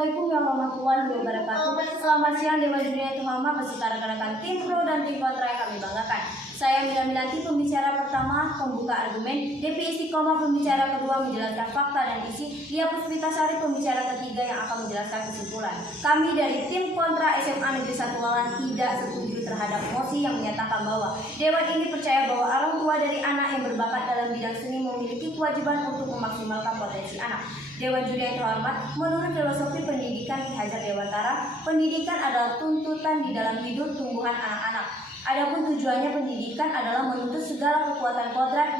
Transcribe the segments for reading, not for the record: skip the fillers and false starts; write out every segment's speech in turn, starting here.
Assalamualaikum warahmatullahi wabarakatuh. Selamat siang Dewan Juri yang terhormat beserta rekan-rekan tim pro dan tim kontra yang kami banggakan. Saya Mila Milanti, pembicara pertama pembuka argumen, DP Istiqomah pembicara kedua menjelaskan fakta dan isi, Lia Puspitasari pembicara ketiga yang akan menjelaskan kesimpulan. Kami dari tim kontra SMA Negeri 1 Walan tidak setuju terhadap mosi yang menyatakan bahwa Dewan ini percaya bahwa orang tua dari anak yang berbakat dalam bidang seni memiliki kewajiban untuk memaksimalkan potensi anak. Dewan Juri yang terhormat, menurut filosofi pendidikan Ki Hajar Dewantara, pendidikan adalah tuntutan di dalam hidup tumbuhan anak-anak. Adapun tujuannya pendidikan adalah menuntut segala kekuatan kodrat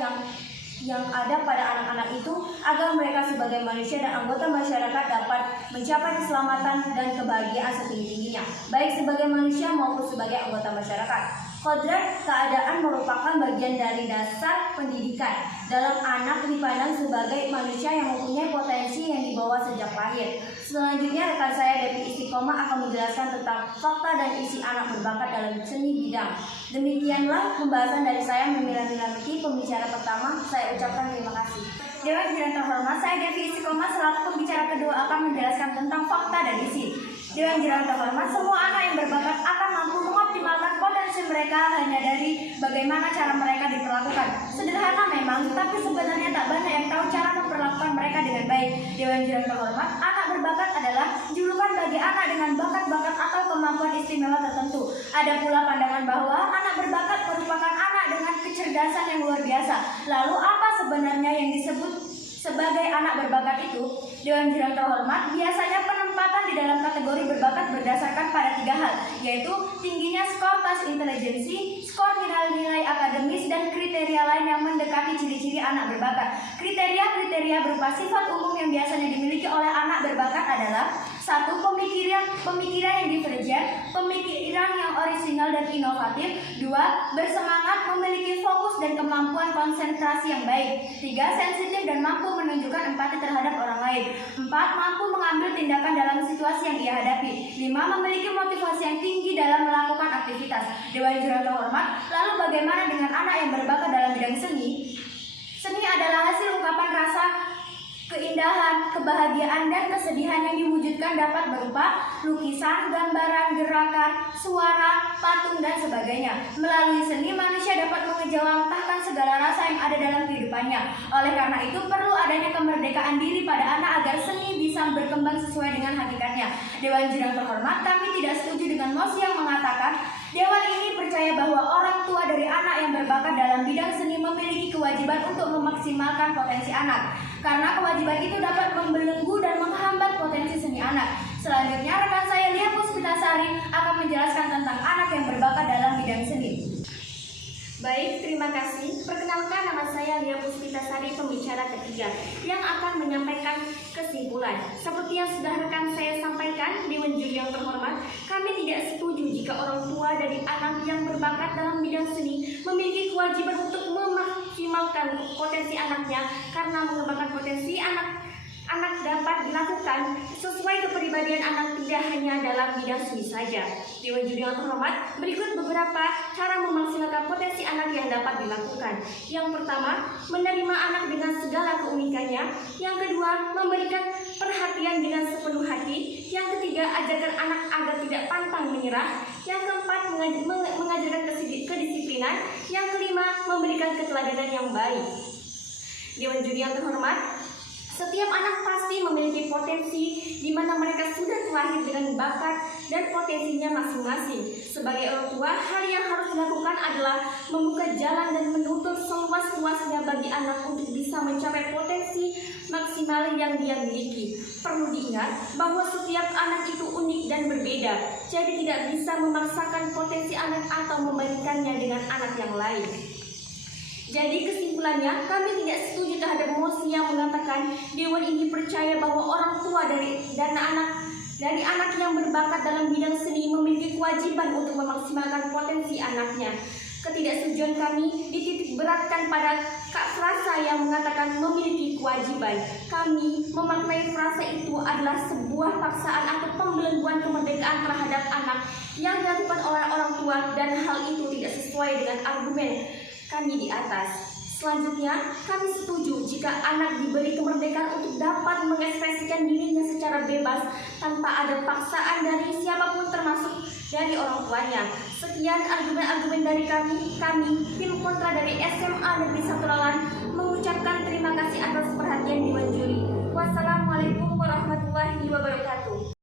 yang ada pada anak-anak itu agar mereka sebagai manusia dan anggota masyarakat dapat mencapai keselamatan dan kebahagiaan setinggi-tingginya, baik sebagai manusia maupun sebagai anggota masyarakat. Kodrat keadaan merupakan bagian dari dasar pendidikan. Dalam anak dipandang sebagai manusia yang mempunyai potensi yang dibawa sejak lahir. Selanjutnya rekan saya Depi Istiqomah akan menjelaskan tentang fakta dan isi anak berbakat dalam seni bidang. Demikianlah pembahasan dari saya, Mila Milanti, pembicara pertama. Saya ucapkan terima kasih. Dewan Juri yang terhormat, saya Depi Istiqomah selaku pembicara kedua akan menjelaskan tentang fakta dan isi. Dewan Juri yang terhormat, semua anak yang berbakat akan mampu mengoptimalkan potensi mereka hanya dari bagaimana cara mereka diperlakukan. Sederhana memang, tapi sebenarnya tak banyak yang tahu cara memperlakukan mereka dengan baik. Dewan Juri yang terhormat, anak berbakat adalah julukan bagi anak dengan bakat-bakat atau kemampuan istimewa tertentu. Ada pula pandangan bahwa anak berbakat merupakan anak dengan kecerdasan yang luar biasa. Lalu apa sebenarnya yang disebut sebagai anak berbakat itu? Dewan Juri yang terhormat, biasanya penempatan di dalam kategori berbakat berdasarkan pada 3 hal, yaitu tingginya skor tes intelijensi, skor nilai-nilai akademis, dan kriteria lain yang mendekati ciri-ciri anak berbakat. Kriteria-kriteria berupa sifat umum yang biasanya dimiliki oleh anak berbakat adalah: 1. Pemikiran yang divergen, pemikiran yang orisinal dan inovatif. 2. Bersemangat, memiliki fokus dan kemampuan konsentrasi yang baik. 3. Sensitif dan mampu menunjukkan empati terhadap orang lain. 4. Mampu mengambil tindakan dalam situasi yang ia hadapi. 5. Memiliki motivasi yang tinggi dalam melakukan aktivitas. Dewan Juri yang terhormat, lalu bagaimana dengan anak yang berbakat dalam bidang seni? Seni adalah hasil ungkapan rasa, keindahan, kebahagiaan, dan kesedihan yang diwujudkan dapat berupa lukisan, gambaran, gerakan, suara, patung, dan sebagainya. Melalui seni, manusia dapat mengejawantahkan segala rasa yang ada dalam kehidupannya. Oleh karena itu, perlu adanya kemerdekaan diri pada anak agar seni bisa berkembang sesuai dengan hakikatnya. Dewan Juri yang terhormat, kami tidak setuju dengan mosi yang mengatakan Dewan ini percaya bahwa orang tua dari anak yang berbakat dalam bidang seni memiliki kewajiban untuk memaksimalkan potensi anak, karena kewajiban itu dapat membelenggu dan menghambat potensi seni anak. Selanjutnya, rekan saya Lia Puspitasari akan menjelaskan tentang anak yang berbakat dalam bidang seni. Baik, terima kasih. Perkenalkan, nama saya Lia Puspitasari, pembicara ketiga yang akan menyampaikan kesimpulan. Seperti yang sudah rekan saya sampaikan, Dewan Juri yang terhormat, kami tidak setuju jika orang tua dari anak yang berbakat dalam bidang seni memiliki kewajiban untuk memaksimalkan potensi anaknya, karena mengembangkan potensi anak dapat dilakukan sesuai kepribadian anak, tidak hanya dalam bidang seni saja. Dewan Juri yang terhormat, berikut beberapa cara memaksimalkan potensi anak yang dapat dilakukan. Yang pertama, menerima anak dengan segala keunikannya. Yang kedua, memberikan perhatian dengan sepenuh hati. Yang ketiga, ajarkan anak agar tidak pantang menyerah. Yang keempat, mengajarkan kedisiplinan. Yang kelima, memberikan keteladanan yang baik. Dewan Juri yang terhormat, setiap anak pasti memiliki potensi di mana mereka sudah terlahir dengan bakat dan potensinya masing-masing. Sebagai orang tua, hal yang harus dilakukan adalah membuka jalan dan menuntut seluas-luasnya bagi anak untuk bisa mencapai potensi maksimal yang dia miliki. Perlu diingat bahwa setiap anak itu unik dan berbeda, jadi tidak bisa memaksakan potensi anak atau membandingkannya dengan anak yang lain. Jadi kesimpulannya, kami tidak setuju terhadap mosi yang mengatakan Dewan ini percaya bahwa orang tua dari anak yang berbakat dalam bidang seni memiliki kewajiban untuk memaksimalkan potensi anaknya. Ketidaksetujuan kami dititik beratkan pada frasa yang mengatakan memiliki kewajiban. Kami memaknai frasa itu adalah sebuah paksaan atau pembelengguan kemerdekaan terhadap anak yang dilakukan oleh orang tua, dan hal itu tidak sesuai dengan argumen kami di atas. Selanjutnya, kami setuju jika anak diberi kemerdekaan untuk dapat mengekspresikan dirinya secara bebas tanpa ada paksaan dari siapapun termasuk dari orang tuanya. Sekian argumen-argumen dari kami, tim kontra dari SMA Negeri 1 Lalan, mengucapkan terima kasih atas perhatian Dewan Juri. Wassalamualaikum warahmatullahi wabarakatuh.